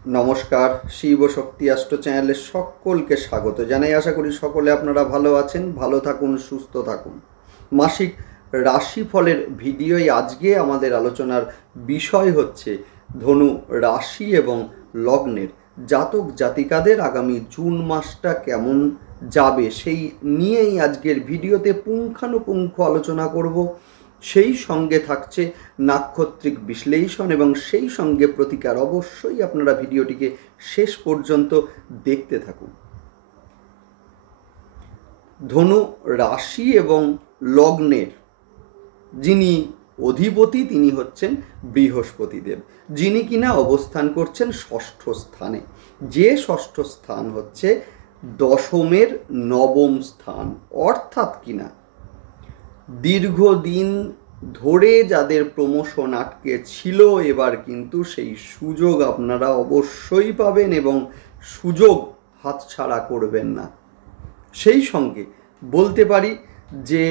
নমস্কার, শিব শক্তি অ্যাস্ট্রো চ্যানেলে সকলকে স্বাগত জানাই। আশা করি সকলে আপনারা ভালো আছেন, ভালো থাকুন, সুস্থ থাকুন। মাসিক রাশিফলের ভিডিওই আজকে আমাদের আলোচনার বিষয় হচ্ছে ধনু রাশি এবং লগ্নের জাতক জাতিকাদের আগামী জুন মাসটা কেমন যাবে সেই নিয়েই আজকের ভিডিওতে পুঙ্খানুপুঙ্খ আলোচনা করব। সেই সঙ্গে থাকছে নাক্ষত্রিক বিশ্লেষণ এবং সেই সঙ্গে প্রতিকার। অবশ্যই আপনারা ভিডিওটিকে শেষ পর্যন্ত দেখতে থাকুন। ধনু রাশি এবং লগ্নের যিনি অধিপতি তিনি হচ্ছেন বৃহস্পতিদেব, যিনি কিনা অবস্থান করছেন ষষ্ঠ স্থানে। যে ষষ্ঠ স্থান হচ্ছে দশমের নবম স্থান, অর্থাৎ কিনা দীর্ঘদিন ধরে যাদের প্রমোশন আটকে ছিল এবার কিন্তু সেই সুযোগ আপনারা অবশ্যই পাবেন এবং সুযোগ হাতছাড়া করবেন না। সেই সঙ্গে বলতে পারি যে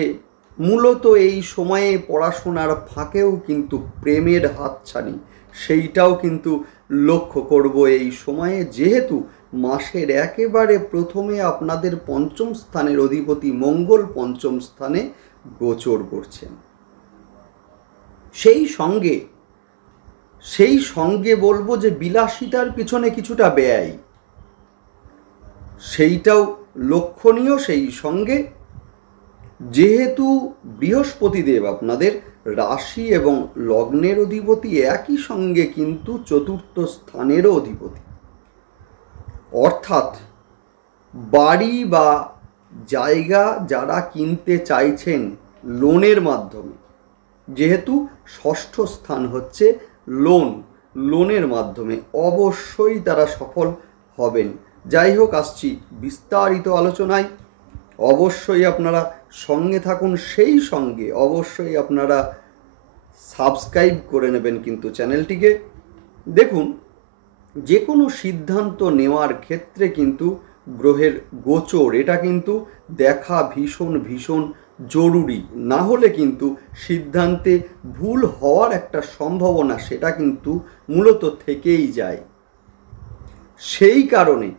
মূলত এই সময়ে পড়াশোনার ফাঁকেও কিন্তু প্রেমের হাতছানি সেইটাও কিন্তু লক্ষ্য করব এই সময়ে, যেহেতু মাসের একেবারে প্রথমে আপনাদের পঞ্চম স্থানের অধিপতি মঙ্গল পঞ্চম স্থানে গোচর করছেন। সেই সঙ্গে বলবো যে বিলাসিতার পিছনে কিছুটা ব্যয় সেইটাও লক্ষণীয়। সেই সঙ্গে যেহেতু বৃহস্পতিদেব আপনাদের রাশি এবং লগ্নের অধিপতি, একই সঙ্গে কিন্তু চতুর্থ স্থানেরও অধিপতি, অর্থাৎ বাড়ি বা জায়গা যারা কিনতে চাইছেন লোনের মাধ্যমে, যেহেতু ষষ্ঠ স্থান হচ্ছে লোনের মাধ্যমে, অবশ্যই তারা সফল হবেন। যাই হোক, আসছি বিস্তারিত আলোচনায়। অবশ্যই আপনারা সঙ্গে থাকুন, সেই সঙ্গে অবশ্যই আপনারা সাবস্ক্রাইব করে নেবেন কিন্তু চ্যানেলটিকে। দেখুন, যে কোনো সিদ্ধান্ত নেওয়ার ক্ষেত্রে কিন্তু গ্রহের গোচর এটা কিন্তু দেখা ভীষণ ভীষণ জরুরি। না হলে কিন্তু সিদ্ধান্তে ভুল হওয়ার একটা সম্ভাবনা সেটা কিন্তু মূলত থেকেই যায়। সেই কারণে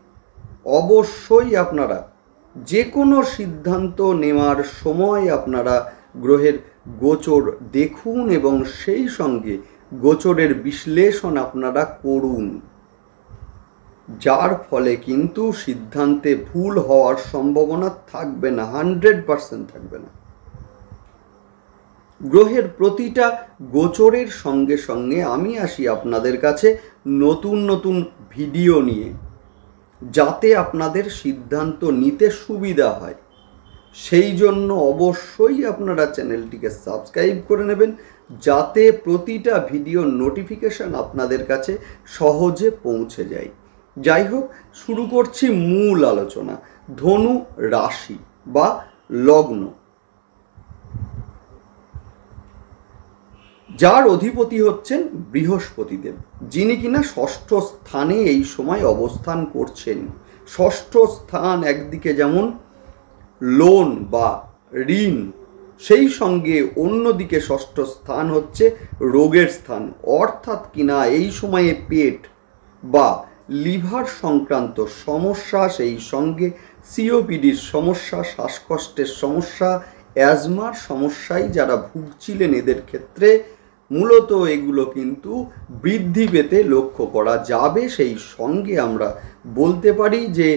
অবশ্যই আপনারা যে কোনো সিদ্ধান্ত নেওয়ার সময় আপনারা গ্রহের গোচর দেখুন এবং সেই সঙ্গে গোচরের বিশ্লেষণ আপনারা করুন, যার ফলে কিন্তু সিদ্ধান্তে ভুল হওয়ার সম্ভাবনা থাকবে না, 100% থাকবে না। গ্রহের প্রতিটা গোচরের সঙ্গে সঙ্গে আমি আসি আপনাদের কাছে নতুন নতুন ভিডিও নিয়ে, যাতে আপনাদের সিদ্ধান্ত নিতে সুবিধা হয়। সেই জন্য অবশ্যই আপনারা চ্যানেলটিকে সাবস্ক্রাইব করে নেবেন, যাতে প্রতিটা ভিডিও নোটিফিকেশন আপনাদের কাছে সহজে পৌঁছে যায়। যাই হোক, শুরু করছি মূল আলোচনা। ধনু রাশি বা লগ্ন, যার অধিপতি হচ্ছেন বৃহস্পতিদেব, যিনি কিনা ষষ্ঠ স্থানে এই সময় অবস্থান করছেন। ষষ্ঠ স্থান একদিকে যেমন লোন বা ঋণ, সেই সঙ্গে অন্যদিকে ষষ্ঠ স্থান হচ্ছে রোগের স্থান, অর্থাৎ কিনা এই সময়ে পেট বা লিভার সংক্রান্ত সমস্যা, সেই সঙ্গে সিওপিডির সমস্যা, শ্বাসকষ্টের সমস্যা, অ্যাজমার সমস্যায় যারা ভুগছিলেন এদের ক্ষেত্রে মূলত এগুলো কিন্তু বৃদ্ধি পেতে লক্ষ্য করা যাবে। সেই সঙ্গে আমরা বলতে পারি যে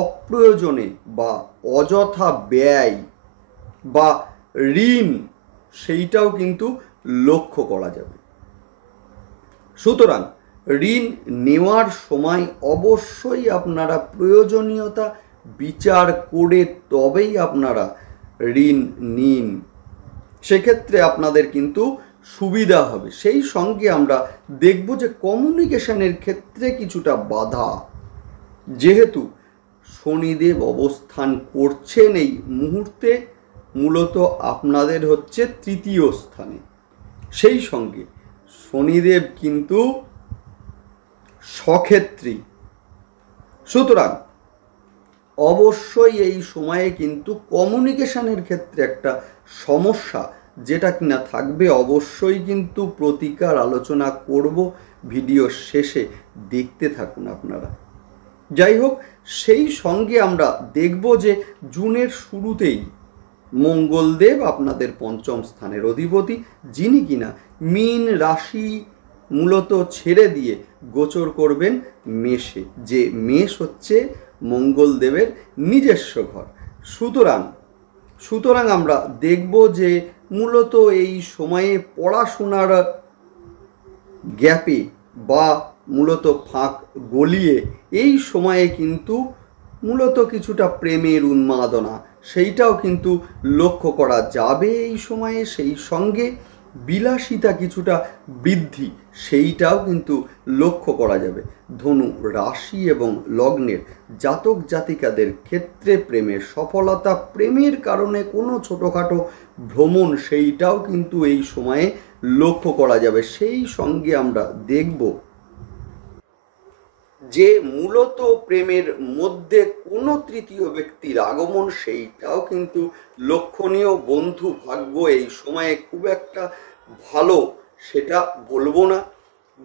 অপ্রয়োজনে বা অযথা ব্যয় বা ঋণ সেইটাও কিন্তু লক্ষ্য করা যাবে। সুতরাং ঋণ নেওয়ার সময় অবশ্যই আপনারা প্রয়োজনীয়তা বিচার করে তবেই আপনারা ঋণ নিন, সেক্ষেত্রে আপনাদের কিন্তু সুবিধা হবে। সেই সঙ্গে আমরা দেখব যে কমিউনিকেশনের ক্ষেত্রে কিছুটা বাধা, যেহেতু শনিদেব অবস্থান করছেন এই মুহূর্তে মূলত আপনাদের হচ্ছে তৃতীয় স্থানে। সেই সঙ্গে শনিদেব কিন্তু স্বক্ষেত্রী, সুতরাং অবশ্যই এই সময়ে কিন্তু কমিউনিকেশনের ক্ষেত্রে একটা সমস্যা যেটা কিনা থাকবে অবশ্যই কিন্তু প্রতিকার আলোচনা করব ভিডিও শেষে, দেখতে থাকুন আপনারা। যাই হোক, সেই সঙ্গে আমরা দেখব যে জুনের শুরুতেই মঙ্গলদেব আপনাদের পঞ্চম স্থানের অধিপতি, যিনি কিনা মীন রাশি মূলত ছেড়ে দিয়ে গোচর করবেন মেষে, যে মেষ হচ্ছে মঙ্গলদেবের নিজস্ব ঘর। সুতরাং আমরা দেখব যে মূলত এই সময়ে পড়াশোনার গ্যাপে বা মূলত ফাঁক গলিয়ে এই সময়ে কিন্তু মূলত কিছুটা প্রেমের উন্মাদনা সেইটাও কিন্তু লক্ষ্য করা যাবে এই সময়ে। সেই সঙ্গে বিলাসিতা কিছুটা বৃদ্ধি সেইটাও কিন্তু লক্ষ্য করা যাবে। ধনু রাশি এবং লগ্নের জাতক জাতিকাদের ক্ষেত্রে প্রেমের সফলতা, প্রেমের কারণে কোনো ছোটোখাটো ভ্রমণ সেইটাও কিন্তু এই সময়ে লক্ষ্য করা যাবে। সেই সঙ্গে আমরা দেখব যে মূলত প্রেমের মধ্যে কোনো তৃতীয় ব্যক্তির আগমন সেইটাও কিন্তু লক্ষণীয়। বন্ধু ভাগ্য এই সময়ে খুব একটা ভালো সেটা বলবো না,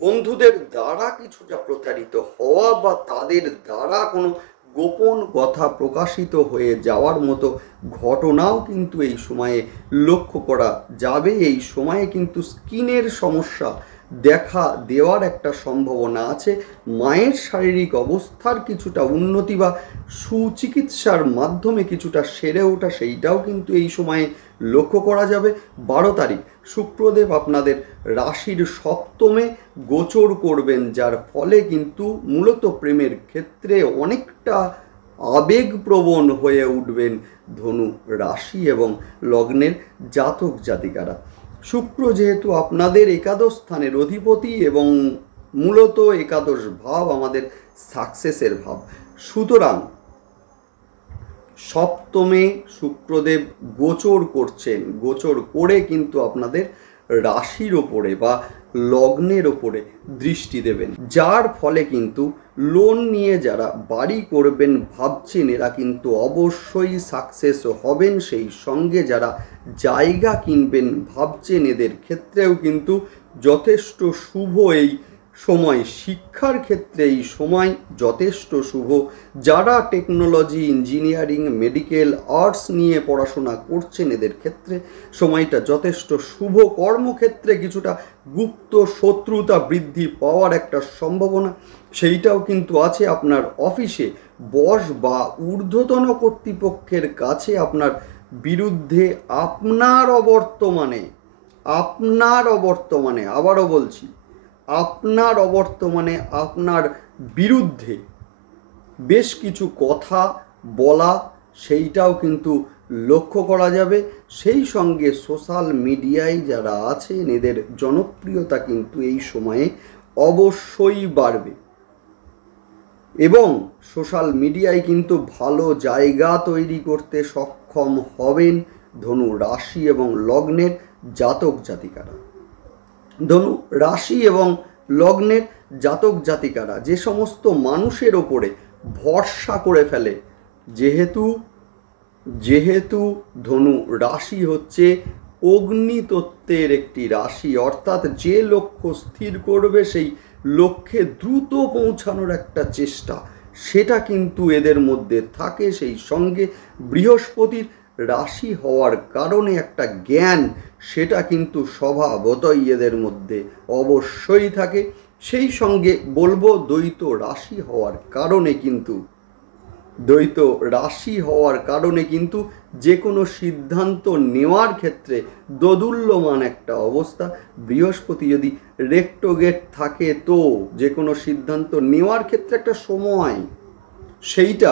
বন্ধুদের দ্বারা কিছুটা প্রতারিত হওয়া বা তাদের দ্বারা কোনো গোপন কথা প্রকাশিত হয়ে যাওয়ার মতো ঘটনাও কিন্তু এই সময়ে লক্ষ্য করা যাবে। এই সময়ে কিন্তু স্কিনের সমস্যা দেখা দেওয়ার একটা সম্ভাবনা আছে। মায়ের শারীরিক অবস্থার কিছুটা উন্নতি বা সুচিকিৎসার মাধ্যমে কিছুটা সেরে ওঠা সেইটাও কিন্তু এই সময়ে লক্ষ্য করা যাবে। 12 তারিখ শুক্রদেব আপনাদের রাশির সপ্তমে গোচর করবেন, যার ফলে কিন্তু মূলত প্রেমের ক্ষেত্রে অনেকটা আবেগপ্রবণ হয়ে উঠবেন ধনু রাশি এবং লগ্নের জাতক জাতিকারা। শুক্র যেহেতু আপনাদের একাদশ স্থানের অধিপতি এবং মূলত একাদশ ভাব আমাদের সাকসেসের ভাব, সুতরাং সপ্তমে শুক্রদেব গোচর করছেন, গোচর করে কিন্তু আপনাদের রাশির ওপরে বা লগ্নের ওপরে দৃষ্টি দেবেন, যার ফলে কিন্তু লোন নিয়ে যারা বাড়ি করবেন ভাবছেন এরা কিন্তু অবশ্যই সাকসেস হবেন। সেই সঙ্গে যারা জায়গা কিনবেন ভাবছেন এদের ক্ষেত্রেও কিন্তু যথেষ্ট শুভ এই সময়। শিক্ষার ক্ষেত্রে এই সময় যথেষ্ট শুভ। যারা টেকনোলজি, ইঞ্জিনিয়ারিং, মেডিকেল, আর্টস নিয়ে পড়াশোনা করছেন এদের ক্ষেত্রে সময়টা যথেষ্ট শুভ। কর্মক্ষেত্রে কিছুটা গুপ্ত শত্রুতা বৃদ্ধি পাওয়ার একটা সম্ভাবনা সেইটাও কিন্তু আছে। আপনার অফিসে বস বা ঊর্ধ্বতন কর্তৃপক্ষের কাছে আপনার বিরুদ্ধে আপনার অবর্তমানে আবারও বলছি, আপনার অবর্তমানে আপনার বিরুদ্ধে বেশ কিছু কথা বলা সেইটাও কিন্তু লক্ষ্য করা যাবে। সেই সঙ্গে সোশ্যাল মিডিয়ায় যারা আছেন এদের জনপ্রিয়তা কিন্তু এই সময়ে অবশ্যই বাড়বে এবং সোশ্যাল মিডিয়ায় কিন্তু ভালো জায়গা তৈরি করতে সক্ষম হবেন ধনু রাশি এবং লগ্নের জাতক জাতিকারা। ধনু রাশি এবং লগ্নের জাতক জাতিকারা যে সমস্ত মানুষের ওপরে ভরসা করে ফেলে, যেহেতু ধনু রাশি হচ্ছে অগ্নিতত্ত্বের একটি রাশি, অর্থাৎ যে লক্ষ্য স্থির করবে সেই লক্ষ্যে দ্রুত পৌঁছানোর একটা চেষ্টা সেটা কিন্তু এদের মধ্যে থাকে। সেই সঙ্গে বৃহস্পতির রাশি হওয়ার কারণে একটা জ্ঞান সেটা কিন্তু স্বভাবতই এদের মধ্যে অবশ্যই থাকে। সেই সঙ্গে বলবো দ্বৈত রাশি হওয়ার কারণে কিন্তু যে কোনো সিদ্ধান্ত নেওয়ার ক্ষেত্রে দোদুল্যমান একটা অবস্থা। বৃহস্পতি যদি রেক্টোগেট থাকে তো যে কোনো সিদ্ধান্ত নেওয়ার ক্ষেত্রে একটা সময় সেইটা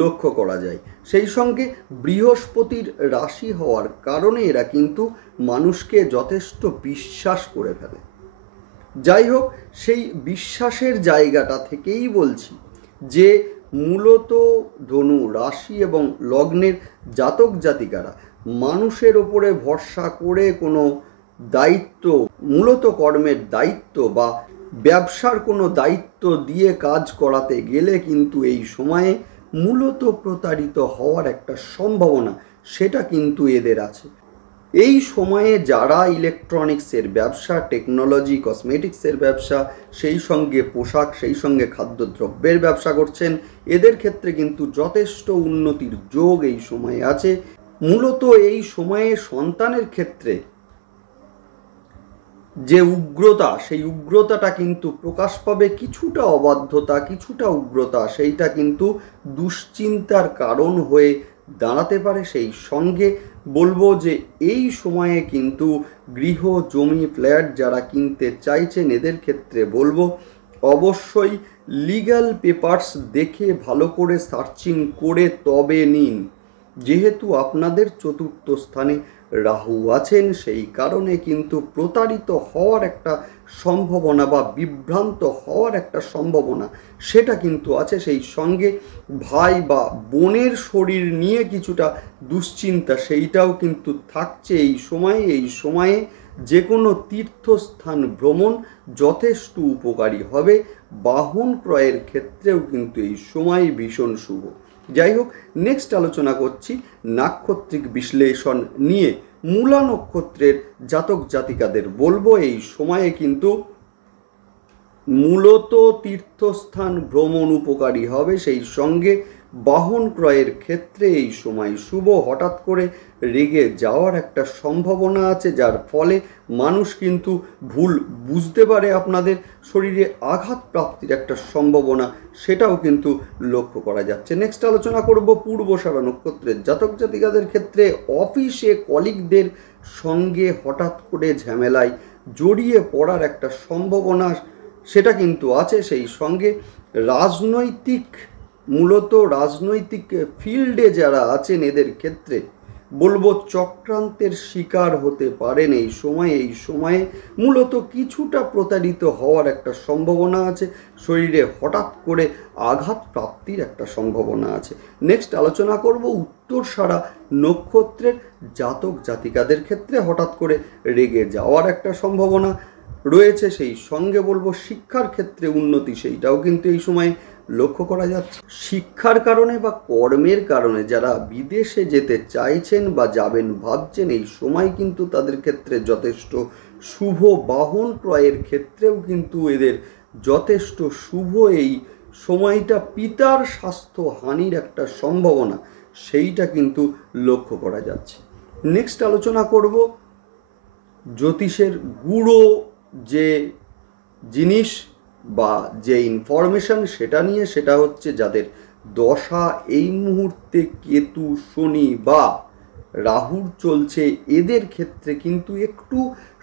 লক্ষ্য করা যায়। সেই সঙ্গে বৃহস্পতির রাশি হওয়ার কারণে এরা কিন্তু মানুষকে যথেষ্ট বিশ্বাস করে ফেলে। যাই হোক, সেই বিশ্বাসের জায়গাটা থেকেই বলছি যে মূলত ধনু রাশি এবং লগ্নের জাতক জাতিকারা মানুষের ওপরে ভরসা করে কোনো দায়িত্ব, মূলত কর্মের দায়িত্ব বা ব্যবসার কোনো দায়িত্ব দিয়ে কাজ করাতে গেলে কিন্তু এই সময়ে মূলত প্রতারিত হওয়ার একটা সম্ভাবনা সেটা কিন্তু এদের আছে। এই সময়ে যারা ইলেকট্রনিক্সের ব্যবসা, টেকনোলজি, কসমেটিক্সের ব্যবসা, সেই সঙ্গে পোশাক, সেই সঙ্গে খাদ্যদ্রব্যের ব্যবসা করছেন, এদের ক্ষেত্রে কিন্তু যথেষ্ট উন্নতির যোগ এই সময়ে আছে। মূলত এই সময়ে সন্তানের ক্ষেত্রে যে উগ্রতা, সেই উগ্রতাটা কিন্তু প্রকাশ পাবে। কিছুটা অবাধ্যতা, কিছুটা উগ্রতা, সেইটা কিন্তু দুশ্চিন্তার কারণ হয়ে দাঁড়াতে পারে। সেই সঙ্গে বলবো যে এই সময়ে কিন্তু গৃহ, জমি, ফ্ল্যাট যারা কিনতে চাইছেন, এদের ক্ষেত্রে বলবো অবশ্যই লিগ্যাল পেপারস দেখে ভালো করে সার্চিং করে তবে নিন। যেহেতু আপনাদের চতুর্থ স্থানে রাহু আছেন, সেই কারণে কিন্তু প্রতারিত হওয়ার একটা সম্ভাবনা বা বিভ্রান্ত হওয়ার একটা সম্ভাবনা সেটা কিন্তু আছে। সেই সঙ্গে ভাই বা বোনের শরীর নিয়ে কিছুটা দুশ্চিন্তা সেইটাও কিন্তু থাকছে এই সময়ে। এই সময়ে যে কোনো তীর্থস্থান ভ্রমণ যথেষ্ট উপকারী হবে। বাহন ক্রয়ের ক্ষেত্রেও কিন্তু এই সময় ভীষণ শুভ। যাই হোক, নেক্সট আলোচনা করছি নাক্ষত্রিক বিশ্লেষণ নিয়ে। মূলা নক্ষত্রের জাতক জাতিকাদের বলবো এই সময়ে কিন্তু মূলত তীর্থস্থান ভ্রমণ উপকারী হবে। সেই সঙ্গে বাহন ক্রয়ের ক্ষেত্রে এই সময় শুভ। হঠাৎ করে রেগে যাওয়ার একটা সম্ভাবনা আছে, যার ফলে মানুষ কিন্তু ভুল বুঝতে পারে, আপনাদের শরীরে আঘাত প্রাপ্তির একটা সম্ভাবনা সেটাও কিন্তু লক্ষ্য করা যাচ্ছে। নেক্সট আলোচনা করব পূর্বষাঢ়া নক্ষত্রের জাতক জাতিকাদের ক্ষেত্রে। অফিসে কলিগদের সঙ্গে হঠাৎ করে ঝামেলায় জড়িয়ে পড়ার একটা সম্ভাবনা সেটা কিন্তু আছে। সেই সঙ্গে মূলত রাজনৈতিক ফিল্ডে যারা আছেন, এদের ক্ষেত্রে বলবো চক্রান্তের শিকার হতে পারেন এই সময়। এই সময়ে মূলত কিছুটা প্রতারিত হওয়ার একটা সম্ভাবনা আছে, শরীরে হঠাৎ করে আঘাত প্রাপ্তির একটা সম্ভাবনা আছে। নেক্সট আলোচনা করব উত্তরষাঢ়া নক্ষত্রের জাতক জাতিকাদের ক্ষেত্রে। হঠাৎ করে রেগে যাওয়ার একটা সম্ভাবনা রয়েছে। সেই সঙ্গে বলবো শিক্ষার ক্ষেত্রে উন্নতি, সেইটাও কিন্তু এই সময় লক্ষ্য করা যাচ্ছে। শিক্ষার কারণে বা কর্মের কারণে যারা বিদেশে যেতে চাইছেন বা যাবেন ভাবছেন, এই সময় কিন্তু তাদের ক্ষেত্রে যথেষ্ট শুভ। বাহন ক্রয়ের ক্ষেত্রেও কিন্তু এদের যথেষ্ট শুভ। এই সময়টা পিতার স্বাস্থ্য হানির একটা সম্ভাবনা সেইটা কিন্তু লক্ষ্য করা যাচ্ছে। নেক্সট আলোচনা করব জ্যোতিষের গুড়ো যে জিনিস বা যে ইনফরমেশন সেটা নিয়ে। সেটা হচ্ছে যাদের দশা এই মুহূর্তে কেতু, শনি বা রাহুর চলছে, এদের ক্ষেত্রে কিন্তু একটু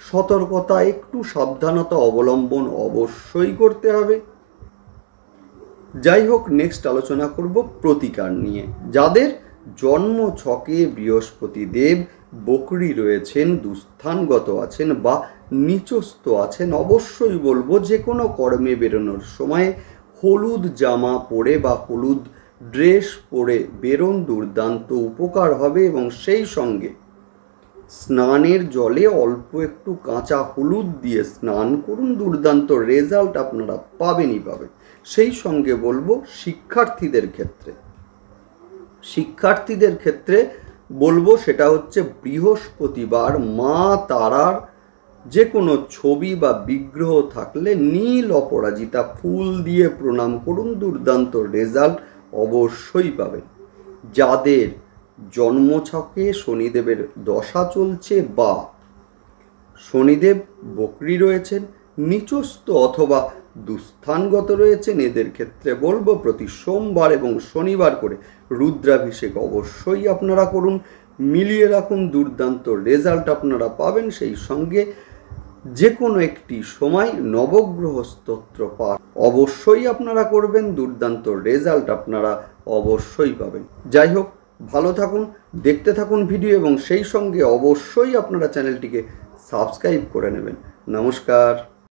সতর্কতা, একটু সাবধানতা অবলম্বন অবশ্যই করতে হবে। যাই হোক, নেক্সট আলোচনা করব প্রতিকার নিয়ে। যাদের জন্ম ছকে বৃহস্পতি দেব বকরি রয়েছেন, দুস্থানগত আছেন বা নিচস্থ আছেন, অবশ্যই বলবো যে কোনো কর্মে বেরোনোর সময় হলুদ জামা পরে বা হলুদ ড্রেস পরে বেরোন, দুর্দান্ত উপকার হবে। এবং সেই সঙ্গে স্নানের জলে অল্প একটু কাঁচা হলুদ দিয়ে স্নান করুন, দুর্দান্ত রেজাল্ট আপনারা পাবেনই পাবেন। সেই সঙ্গে বলবো শিক্ষার্থীদের ক্ষেত্রে বলবো সেটা হচ্ছে বৃহস্পতিবার মা তারার যে কোনো ছবি বা বিগ্রহ থাকলে নীল অপরাজিতা ফুল দিয়ে প্রণাম করুন, দুর্দান্ত রেজাল্ট অবশ্যই পাবেন। যাদের জন্মছকে শনিদেবের দশা চলছে বা শনিদেব বকরি রয়েছেন, নিচস্থ অথবা দুস্থানগত রয়েছেন, এদের ক্ষেত্রে বলবো প্রতি সোমবার এবং শনিবার করে রুদ্রাভিষেক অবশ্যই আপনারা করুন, মিলিয়ে রাখুন, দুর্দান্ত রেজাল্ট আপনারা পাবেন। সেই সঙ্গে যে কোনো একটি সময় নবগ্রহ স্তোত্র পাঠ অবশ্যই আপনারা করবেন, দুর্দান্ত রেজাল্ট আপনারা অবশ্যই পাবেন। যাই হোক, ভালো থাকুন, দেখতে থাকুন ভিডিও এবং সেই সঙ্গে অবশ্যই আপনারা চ্যানেলটিকে সাবস্ক্রাইব করে নেবেন। নমস্কার।